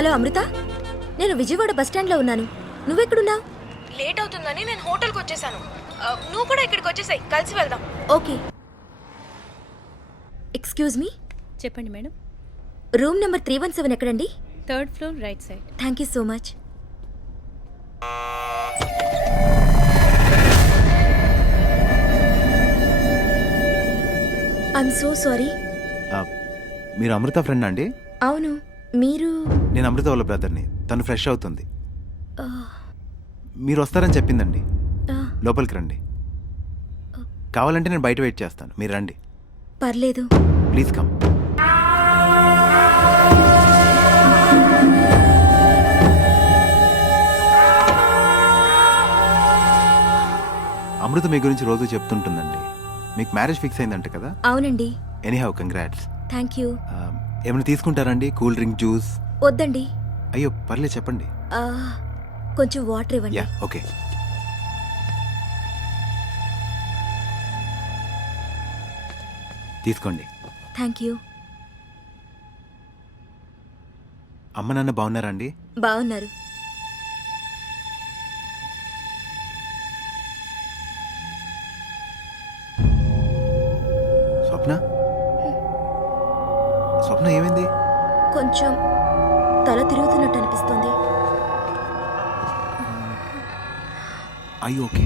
Hello అమృత, నేను Vijayawada bus స్టాండ్లో ఉన్నాను. నువ్వెక్కడున్నావు? లేట్ అవుతుందని నేను హోటల్కి వచ్చేసాను. నువ్వు కూడా ఇక్కడికి వచ్చేసాయి, కలిసి వెళ్దాం. ఓకే. ఎక్స్క్యూజ్ మీ, చెప్పండి మేడం. రూమ్ నెంబర్ 317 ఎక్కడండి? 3rd floor right side. Thank you so much. I'm so sorry. మీరు అమృత ఫ్రెండ్ అండి? అవును, మీరు? నేను అమృత వాళ్ళ బ్రదర్ని. తను ఫ్రెష్ అవుతుంది. మీరు వస్తారని చెప్పిందండి. లోపలికి రండి. కావాలంటే నేను బయట వెయిట్ చేస్తాను, మీరు రండి. పర్లేదు. Please come. అమృత మీ గురించి రోజు చెప్తుంటుందండి. మీకు మ్యారేజ్ ఫిక్స్ అయిందంట కదా? అవునండి. Anyhow congrats. Thank you. ఏమైనా తీసుకుంటారండి? Cool drink, juice? వద్దండి. అయ్యో పర్లేదు, చెప్పండి. కొంచెం వాటర్ ఇవ్వండి. Yeah okay. తీసుకోండి. Thank you. అమ్మ నాన్న బాగున్నారా అండి? బాగున్నారు. స్వప్న? స్వప్న ఏమైంది? కొంచెం తల తిరుగుతున్నట్టు అనిపిస్తుంది. అయ్యో okay.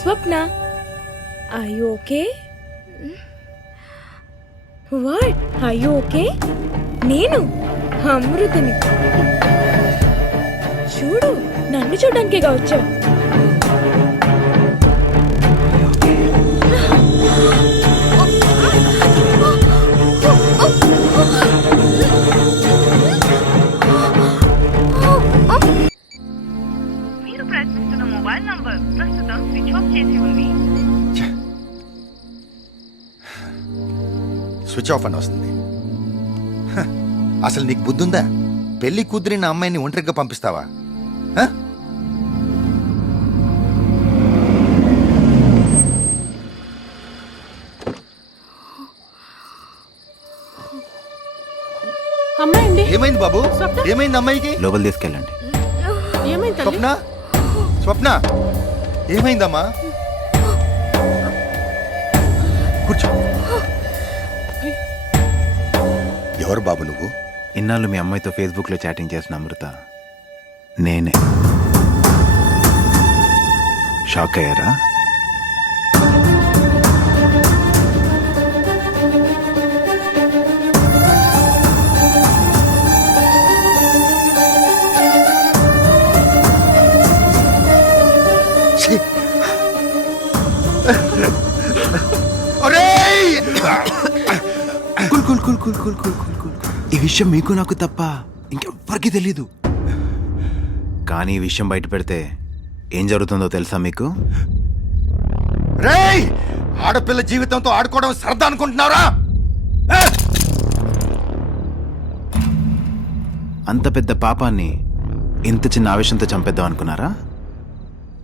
Swapna, are you okay? What, are you okay? నేను అమృతని. చూడు, నన్ను చూడడానికేగా వచ్చావు. మీరు ప్రయత్నిస్తున్న మొబైల్ నంబర్ ప్రస్తుతం స్విచ్ ఆఫ్ చేసి ఉంది. స్విచ్ ఆఫ్ అని వస్తుంది. హ, అసలు నీకు బుద్ధుందా? పెళ్లి కుదిరిన అమ్మాయిని ఒంటరిగా పంపిస్తావా? హ? అమ్మాయి, ఏమైంది బాబు? ఏమైంది అమ్మాయికి? లోపల తీసుకెళ్ళండి. ఏమైంది? స్వప్న, స్వప్న ఏమైందమ్మా? కూర్చో. ఎవరు బాబు నువ్వు? ఇన్నాళ్ళు మీ అమ్మాయితో ఫేస్బుక్లో చాటింగ్ చేసిన అమృత నేనే. షాక్ అయ్యారా? Cool cool cool cool cool cool cool cool. ఈ విషయం మీకు నాకు తప్ప ఇంకెవ్వరికీ తెలీదు. కానీ ఈ విషయం బయట పెడితే ఏం జరుగుతుందో తెలుసా మీకు? రేయ్, ఆడపిల్ల జీవితంతో ఆడుకోవడం సరదా అనుకుంటున్నారా? అంత పెద్ద పాపాన్ని ఇంత చిన్న ఆవేశంతో చంపేద్దాం అనుకున్నారా?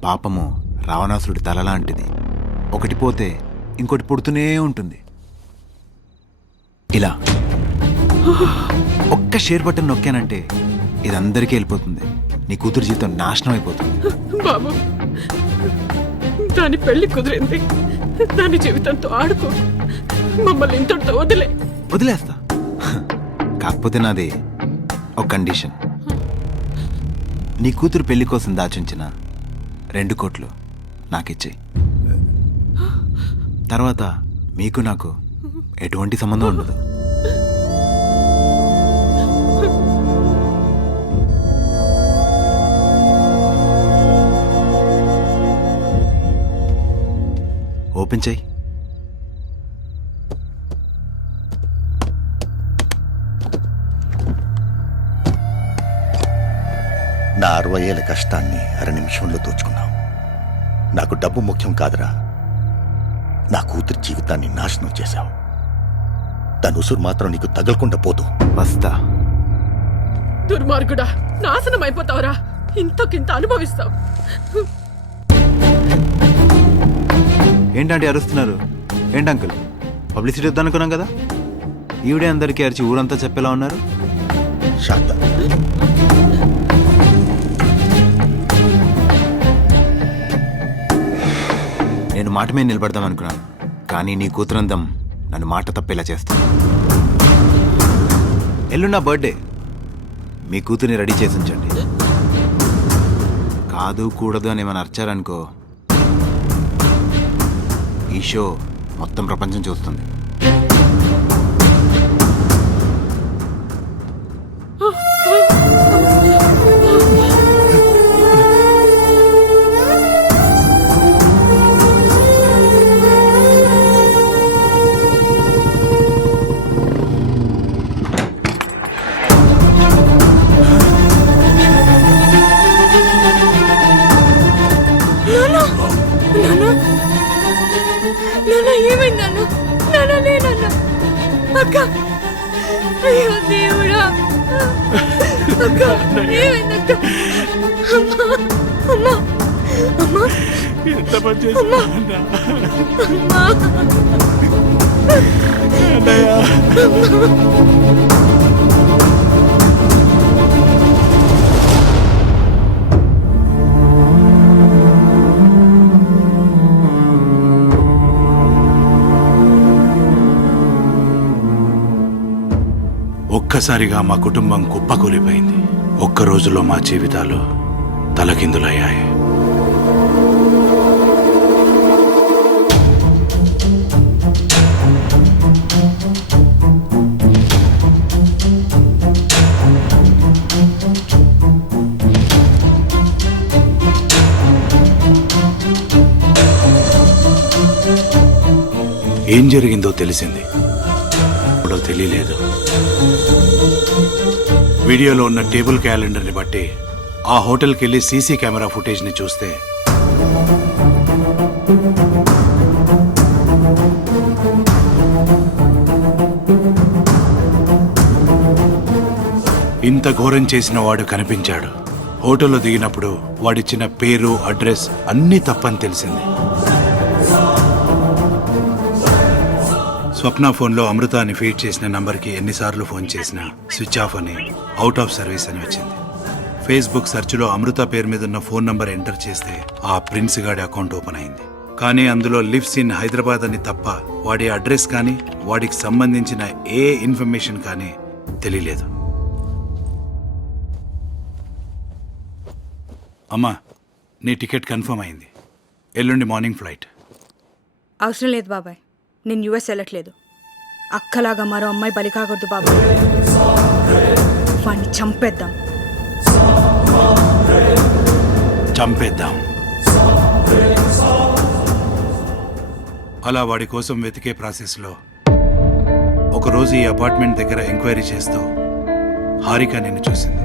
పాపము రావణాసురుడి తల లాంటిది. ఒకటి పోతే ఇంకోటి పుడుతూనే ఉంటుంది. ఇలా ఒక్క షేర్ బటన్ నొక్కానంటే ఇది అందరికీ వెళ్ళిపోతుంది. నీ కూతురు జీవితం నాశనం అయిపోతుంది. బాబు, దాని పెళ్లి కుదిరింది. దాని జీవితంతో ఆడుకో. మమ్మల్ని ఇంతటితో వదిలేస్తా. కాకపోతే నాది ఒక కండిషన్. నీ కూతురు పెళ్లి కోసం దాచుంచిన 2 కోట్లు నాకిచ్చేయి. తర్వాత మీకు నాకు ఎటువంటి సంబంధం ఉండదు. ఓపెన్ చెయ్యి. నా 60 ఏళ్ల కష్టాన్ని 6 నిమిషంలో దోచుకున్నావు. నాకు డబ్బు ముఖ్యం కాదురా. నా కూతురి జీవితాన్ని నాశనం చేశావు. తన ఉసురు మాత్రం నీకు తగలకుండా పోదు. వస్తా. దుర్మార్గుడా, నాశనం అయిపోతావురా. ఇంతకింత అనుభవిస్తావు. ఏంటంటే అరుస్తున్నారు? ఏంటి అంకుల్, పబ్లిసిటీ వద్దనుకున్నాం కదా? ఈవిడే అందరికీ అరిచి ఊరంతా చెప్పేలా ఉన్నారు. శాంత, నేను మాట మీద నిలబడదాం అనుకున్నాను, కానీ నీ కూతురందం నన్ను మాట తప్పేలా చేస్తాను. ఎల్లుండి నా బర్త్డే, మీ కూతుర్ని రెడీ చేసి ఉంచండి. కాదు కూడదు అని ఏమైనా అర్చారనుకో, ఈ షో మొత్తం ప్రపంచం చూస్తుంది. నాన్న ఏమైంది నాన్న? నాన్న లేనన్న. అక్క, అయ్యో దేవుడా, అక్క ఏమైంది అక్క? అమ్మా, అమ్మా, అమ్మా, ఎంత పని చేసినా అమ్మా. ఒక్కసారిగా మా కుటుంబం కుప్పకూలిపోయింది. ఒక్క రోజులో మా జీవితాలు తలకిందులయ్యాయి. ఏం జరిగిందో తెలిసింది, ఇప్పుడు తెలియలేదు. వీడియోలో ఉన్న టేబుల్ క్యాలెండర్ని బట్టి ఆ హోటల్కి వెళ్ళి సీసీ కెమెరా ఫుటేజ్ని చూస్తే ఇంత ఘోరం చేసిన వాడు కనిపించాడు. హోటల్లో దిగినప్పుడు వాడిచ్చిన పేరు, అడ్రస్ అన్నీ తప్పని తెలిసింది. స్వప్న ఫోన్లో అమృత అని ఫీడ్ చేసిన నంబర్కి ఎన్నిసార్లు ఫోన్ చేసినా స్విచ్ ఆఫ్ అని, అవుట్ ఆఫ్ సర్వీస్ అని వచ్చింది. ఫేస్బుక్ సెర్చ్లో అమృత పేరు మీద ఉన్న ఫోన్ నంబర్ ఎంటర్ చేస్తే ఆ ప్రిన్స్ గాడి అకౌంట్ ఓపెన్ అయింది. కానీ అందులో లివ్స్ ఇన్ హైదరాబాద్ అని తప్ప వాడి అడ్రస్ కానీ వాడికి సంబంధించిన ఏ ఇన్ఫర్మేషన్ కానీ తెలియలేదు. అమ్మా, నీ టికెట్ కన్ఫర్మ్ అయింది. ఎల్లుండి మార్నింగ్ ఫ్లైట్. అవసరం లేదు బాబాయ్, నేను యుఎస్ వెళ్ళట్లేదు. అక్కలాగా మరో అమ్మాయి బలి కాకూడదు బాబాయ్. వాడిని చంపేద్దాం. చంపేద్దాం. అలా వాడి కోసం వెతికే ప్రాసెస్లో ఒకరోజు ఈ అపార్ట్మెంట్ దగ్గర ఎంక్వైరీ చేస్తూ హారిక నిన్ను చూసింది.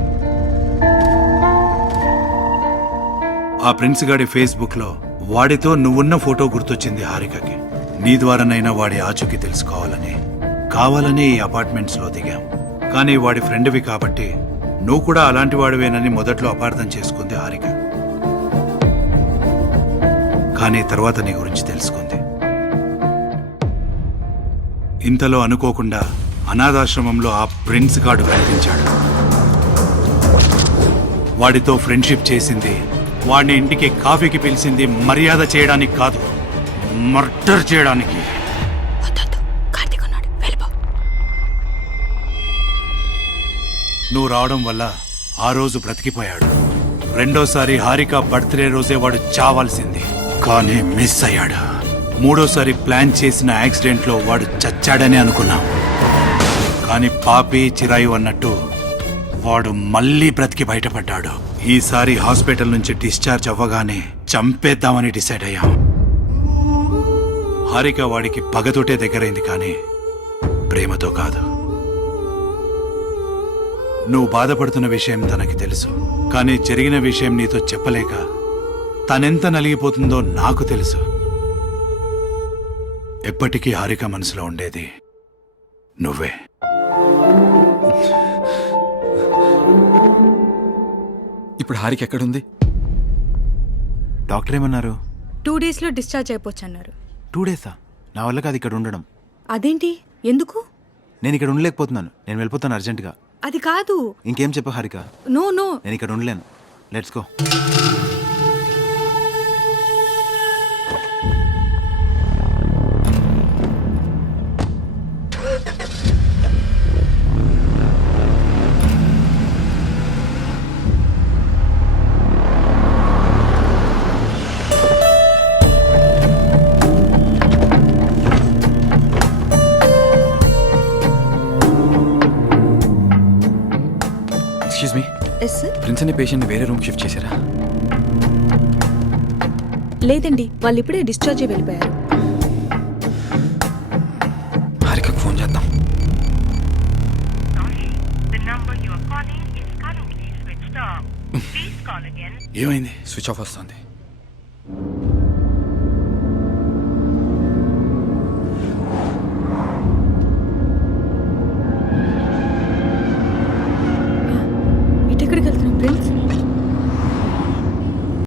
ఆ ప్రిన్స్ గాడి ఫేస్బుక్లో వాడితో నువ్వున్న ఫోటో గుర్తొచ్చింది హారికకి. నీ ద్వారానైనా వాడి ఆచూకీ తెలుసుకోవాలని కావాలని ఈ అపార్ట్మెంట్స్లో దిగాం. కానీ వాడి ఫ్రెండ్వి కాబట్టి నువ్వు కూడా అలాంటి వాడివేనని మొదట్లో అపార్థం చేసుకుంది హారిక. కానీ తర్వాత నీ గురించి తెలుసుకుంది. ఇంతలో అనుకోకుండా అనాథాశ్రమంలో ఆ ప్రిన్స్ గాడు కనిపించాడు. వాడితో ఫ్రెండ్షిప్ చేసింది, వాడిని ఇంటికి కాఫీకి పిలిచింది మర్యాద చేయడానికి కాదు, మర్డర్ చేయడానికి. నువ్వు రావడం వల్ల ఆ రోజు బ్రతికిపోయాడు. రెండోసారి హారిక బర్త్డే రోజే వాడు చావాల్సింది, కానీ మిస్ అయ్యాడు. మూడోసారి ప్లాన్ చేసిన యాక్సిడెంట్లో వాడు చచ్చాడని అనుకున్నాం. కానీ పాపి చిరాయు అన్నట్టు వాడు మళ్ళీ బ్రతికి బయటపడ్డాడు. ఈసారి హాస్పిటల్ నుంచి డిశ్చార్జ్ అవ్వగానే చంపేద్దామని డిసైడ్ అయ్యాం. హారిక వాడికి పగతోటే దగ్గరైంది, కానీ ప్రేమతో కాదు. నువ్వు బాధపడుతున్న విషయం తనకి తెలుసు, కానీ జరిగిన విషయం నీతో చెప్పలేక తనెంత నలిగిపోతుందో నాకు తెలుసు. ఎప్పటికీ హారిక మనసులో ఉండేది నువ్వే. ఇప్పుడు హారిక ఎక్కడుంది? డాక్టర్ ఏమన్నారు? 2 daysలో డిశ్చార్జ్ అయిపోవచ్చు అన్నారు. 2 డేసా? నా వల్ల కాదు ఇక్కడ ఉండడం. అదేంటి? ఎందుకు? నేను ఇక్కడ ఉండలేకపోతున్నాను. నేను వెళ్ళిపోతాను అర్జెంటుగా. అది కాదు. ఇంకేం చెప్పు హారిక. No no. నేను ఇక్కడ ఉండలేను. Let's go. Excuse me, yes sir. Prince అనే పేషెంట్ని వేరే రూమ్ షిఫ్ట్ చేశారా? లేదండి, వాళ్ళు ఇప్పుడే డిశ్చార్జ్ అయి వెళ్ళిపోయారు. హారికకు ఫోన్ చేద్దాం. Sorry, the number you are calling is currently switched off. Please call again. ఏమైంది? స్విచ్ ఆఫ్ వస్తుంది.